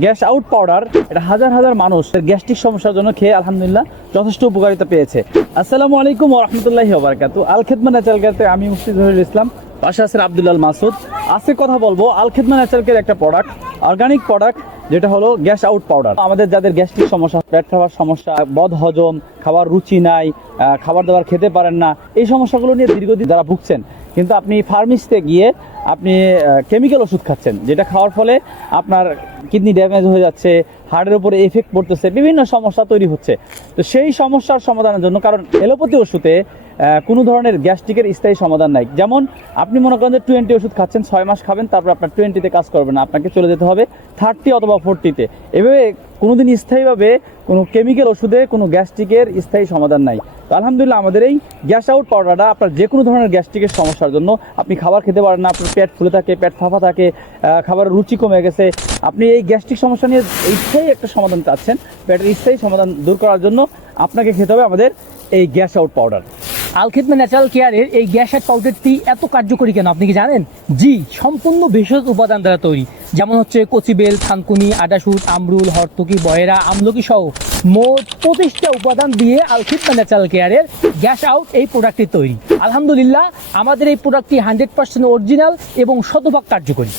Gas out powder, এটা হাজার হাজার মানুষ গ্যাস্ট্রিক সমস্যার জন্য খেয়ে আলহামদুলিল্লাহ যথেষ্ট উপকারিতা পেয়েছে। আসসালামু আলাইকুম ওয়া রাহমাতুল্লাহি ওয়া বারাকাতুহু। আল খেদমা ন্যাচারাল কেয়ারে আমি মুফতি জহিরুল ইসলাম, পাশে আছেন আব্দুল্লাহ মাসুদ। আজকে কথা বলবো আল খেদমা ন্যাচারাল কেয়ার একটা প্রোডাক্ট, অর্গানিক প্রোডাক্ট, যেটা হলো গ্যাস আউট পাউডার। আমাদের যাদের গ্যাস্ট্রিক সমস্যা, পেট খাওয়ার সমস্যা, বদ হজম, খাবার রুচি নাই, খাবার দাবার খেতে পারেন না, এই সমস্যাগুলো নিয়ে দীর্ঘদিন যারা ভুগছেন, কিন্তু আপনি ফার্মেসিতে গিয়ে আপনি কেমিক্যাল ওষুধ খাচ্ছেন, যেটা খাওয়ার ফলে আপনার কিডনি ড্যামেজ হয়ে যাচ্ছে, হার্টের উপরে এফেক্ট পড়তেছে, বিভিন্ন সমস্যা তৈরি হচ্ছে। তো সেই সমস্যার সমাধানের জন্য, কারণ এলোপ্যাথি ওষুধে কোনো ধরনের গ্যাস্ট্রিকের স্থায়ী সমাধান নাই। যেমন আপনি মনে করেন যে 20 ওষুধ খাচ্ছেন, 6 মাস খাবেন, তারপর আপনার 20তে কাজ করবে না, আপনাকে চলে যেতে হবে 30 অথবা 40তে। এভাবে কোনোদিন স্থায়ীভাবে কোনো কেমিক্যাল ওষুধে কোনো গ্যাস্ট্রিকের স্থায়ী সমাধান নাই। তো আলহামদুলিল্লাহ আমাদের এই গ্যাস আউট পাউডারটা আপনার যে কোনো ধরনের গ্যাস্ট্রিকের সমস্যার জন্য, আপনি খাবার খেতে পারেন না, আপনার পেট ফুলে থাকে, পেট ফাঁপা থাকে, খাবারের রুচি কমে গেছে, আপনি এই গ্যাস্ট্রিক সমস্যা নিয়ে স্থায়ী একটা সমাধান চাচ্ছেন, পেটের স্থায়ী সমাধান দূর করার জন্য আপনাকে খেতে হবে আমাদের এই গ্যাস আউট পাউডার। আল খেদমা ন্যাচারাল কেয়ারের এই গ্যাস আউট পাউডারটি এত কার্যকরী কেন আপনি কি জানেন? জি, সম্পূর্ণ ভেষজ উপাদান দ্বারা তৈরি, যেমন হচ্ছে কচিবেল, থানকুনি, আদাশুট, আমরুল, হরতকি, বয়রা, আমলকি সহ মোট 25টা উপাদান দিয়ে আল খেদমা ন্যাচারাল কেয়ারের গ্যাস আউট এই প্রোডাক্টটি তৈরি। আলহামদুলিল্লাহ আমাদের এই প্রোডাক্টটি 100% অরিজিনাল এবং শতভাগ কার্যকরী।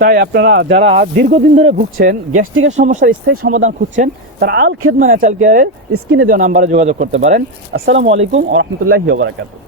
তাই আপনারা যারা দীর্ঘদিন ধরে ভুগছেন, গ্যাস্ট্রিকের সমস্যার স্থায়ী সমাধান খুঁজছেন, তারা আল খেদমা ন্যাচারাল কেয়ারের স্ক্রিনে দেওয়া নাম্বারে যোগাযোগ করতে পারেন। আসসালামু আলাইকুম ওয়া রাহমাতুল্লাহি ওয়া বারাকাতুহু।